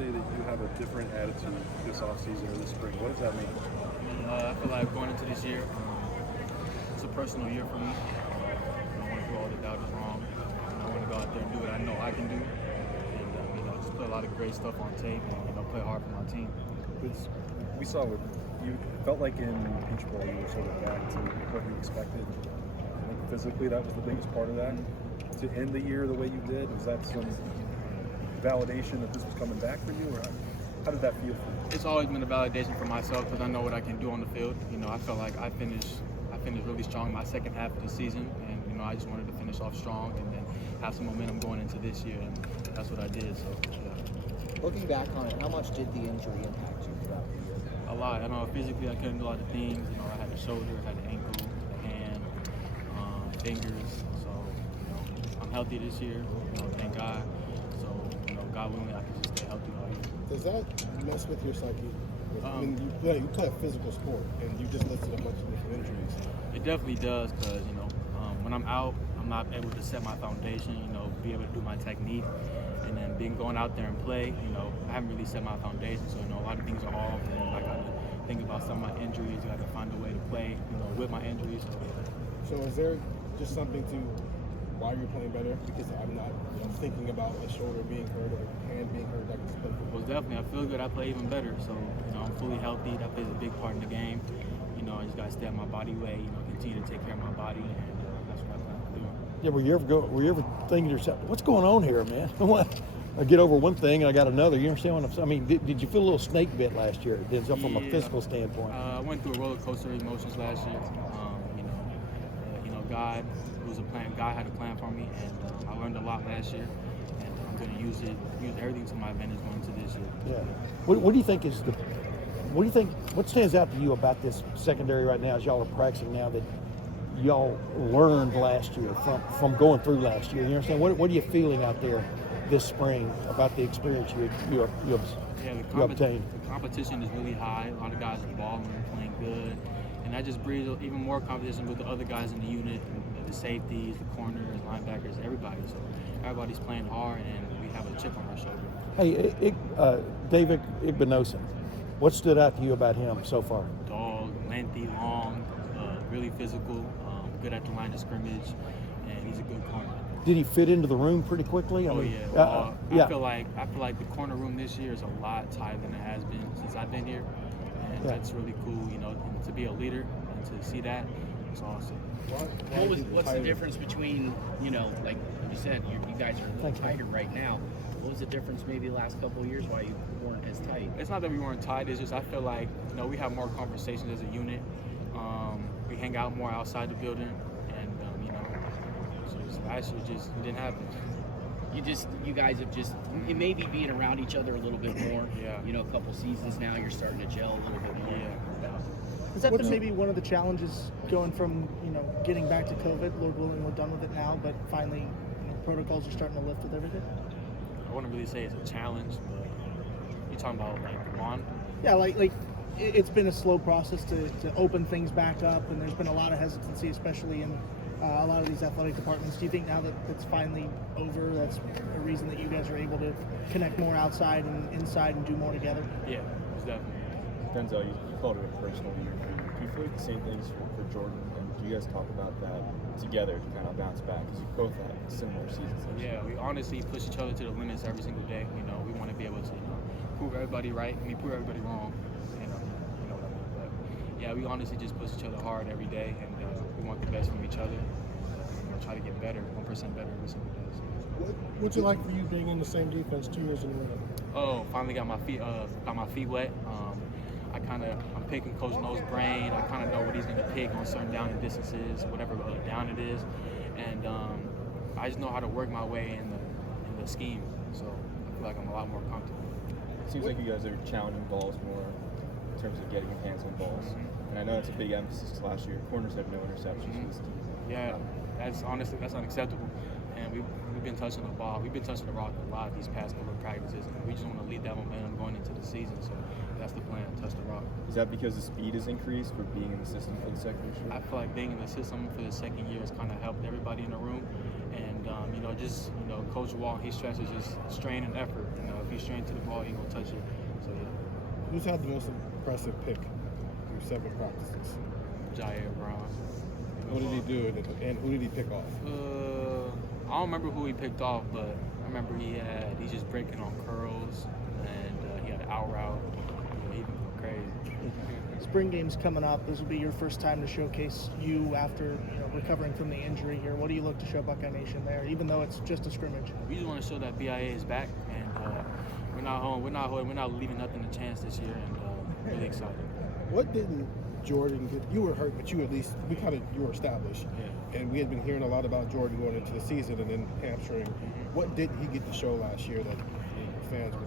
say that you have a different attitude this offseason or this spring. What does that mean? I feel like going into this year, it's a personal year for me. I want to do all the doubters wrong. I want to go out there and do what I know I can do, and just put a lot of great stuff on tape and play hard for my team. We saw what you felt like in Peach Bowl. You were sort of back to what you expected. I think physically that was the biggest part of that. To end the year the way you did, was that some validation that this was coming back for you, or how did that feel for you? It's always been a validation for myself because I know what I can do on the field. I felt like I finished really strong in my second half of the season, and I just wanted to finish off strong and then have some momentum going into this year, and that's what I did. So, yeah. Looking back on it, how much did the injury impact you throughout the year? A lot. I know physically I couldn't do a lot of things. I had a shoulder, I had an ankle, a hand, fingers. So, I'm healthy this year. Thank God. So, God willing, I can just stay healthy all year. Does that mess with your psyche? I mean, you play a physical sport, and you just listed a bunch of different injuries. It definitely does, because when I'm out, I'm not able to set my foundation. Be able to do my technique, and then going out there and play. I haven't really set my foundation, so a lot of things are off, and I got to think about some of my injuries. I got to find a way to play, with my injuries. So is there just something to why you're playing better? Because I'm not thinking about a shoulder being hurt or a hand being hurt. Like it's Well, definitely, I feel good. I play even better. So I'm fully healthy. That plays a big part in the game. I just got to stay on my body weight. Continue to take care of my body, and that's what I plan to do. Yeah, were you ever thinking to yourself, what's going on here, man? I get over one thing and I got another. You understand what I'm saying? I mean, did you feel a little snake bit last year, Denzel, from a physical standpoint? I went through a roller coaster of emotions last year. God was a plan. God had a plan for me, and I learned a lot last year, and I'm going to use everything to my advantage going into this year. Yeah. What do you think what stands out to you about this secondary right now as y'all are practicing now that y'all learned last year from going through last year? You understand? What are you feeling out there this spring about the experience you obtained? The competition is really high. A lot of guys are balling, playing good. And that just breeds even more competition with the other guys in the unit, the safeties, the corners, linebackers, everybody. So everybody's playing hard, and we have a chip on our shoulder. Hey, David Igbinosun, what stood out to you about him so far? Dog, lengthy, long, really physical, good at the line of scrimmage, and he's a good corner. Did he fit into the room pretty quickly? I feel like the corner room this year is a lot tighter than it has been since I've been here. And that's really cool, to be a leader and to see that, it's awesome. What's the difference between, like you said, you guys are a little tighter right now. What was the difference maybe the last couple of years why you weren't as tight? It's not that we weren't tight, it's just I feel like, we have more conversations as a unit. We hang out more outside the building, and, so last year it didn't happen. You guys have just maybe being around each other a little bit more. Yeah. A couple seasons now, you're starting to gel a little bit more. Yeah. Has that been maybe one of the challenges going from, getting back to COVID? Lord willing, we're done with it now, but finally, protocols are starting to lift with everything? I wouldn't really say it's a challenge, but you're talking about Juan? Yeah, like it's been a slow process to open things back up, and there's been a lot of hesitancy, especially in a lot of these athletic departments. Do you think now that it's finally over, that's a reason that you guys are able to connect more outside and inside and do more together? Yeah, it's definitely. Denzel, you called it a personal year for you. Do you feel like the same things for Jordan? And do you guys talk about that together to kind of bounce back? Because you both had similar seasons. Yeah, we honestly push each other to the limits every single day. We want to be able to prove everybody right. Prove everybody wrong. But yeah, we honestly just push each other hard every day, and we want the best from each other. Try to get better, 1% better every single day. What's it like for you being in the same defense 2 years in a row? Oh, finally got my feet wet. I'm picking Coach No's brain. I kind of know what he's going to pick on certain down and distances, whatever down it is, and I just know how to work my way in the scheme. So I feel like I'm a lot more comfortable. It seems like you guys are challenging balls more in terms of getting your hands on balls, and I know that's a big emphasis last year. Corners have no interceptions for this team. Yeah, that's unacceptable. And we've been touching the ball. We've been touching the rock a lot these past couple of practices, and we just want to lead that momentum going into the season. So that's the plan, touch the rock. Is that because the speed has increased for being in the system for the second year? I feel like being in the system for the second year has kind of helped everybody in the room, and just Coach Wall, he stresses just strain and effort. If he's strained to the ball, he gonna touch it. So yeah. Who's had the most impressive pick through 7 practices? Jair Brown. What did he do, and who did he pick off? I don't remember who he picked off, but I remember he's just breaking on curls, and he had an out route. He crazy. Spring game's coming up. This will be your first time to showcase you after recovering from the injury here. What do you look to show Buckeye Nation there, even though it's just a scrimmage? We just want to show that BIA is back, and we're not home. We're not leaving nothing to chance this year, and really excited. What didn't Jordan get? You were hurt, but you were established. Yeah. And we had been hearing a lot about Jordan going into the season and then hamstring. What did he get to show last year that fans were?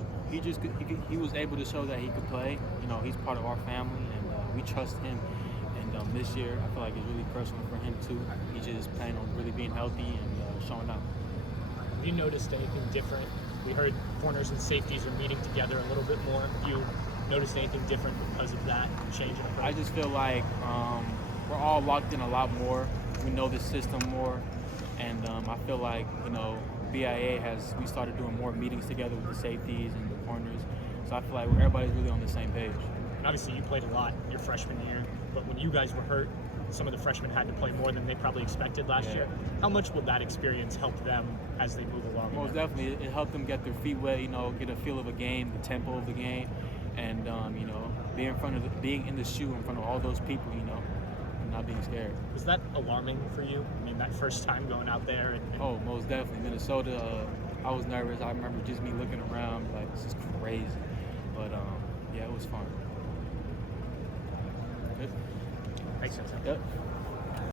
He was able to show that he could play. He's part of our family, and we trust him. And this year, I feel like it's really personal for him too. He's just planning on really being healthy and showing up. Have you noticed anything different? We heard corners and safeties are meeting together a little bit more. Have you noticed anything different because of that change in approach? I just feel like we're all locked in a lot more. We know the system more, and I feel like BIA we started doing more meetings together with the safeties and the corners. So I feel like everybody's really on the same page. And obviously, you played a lot your freshman year, but when you guys were hurt, some of the freshmen had to play more than they probably expected last year. How much will that experience help them as they move along? Most definitely, it helped them get their feet wet. Get a feel of a game, the tempo of the game, and being in the shoe in front of all those people. And not being scared. Was that alarming for you? I mean, that first time going out there. Oh, most definitely. Minnesota, I was nervous. I remember just me looking around like, this is crazy. But yeah, it was fun. Good. Makes sense. Yep.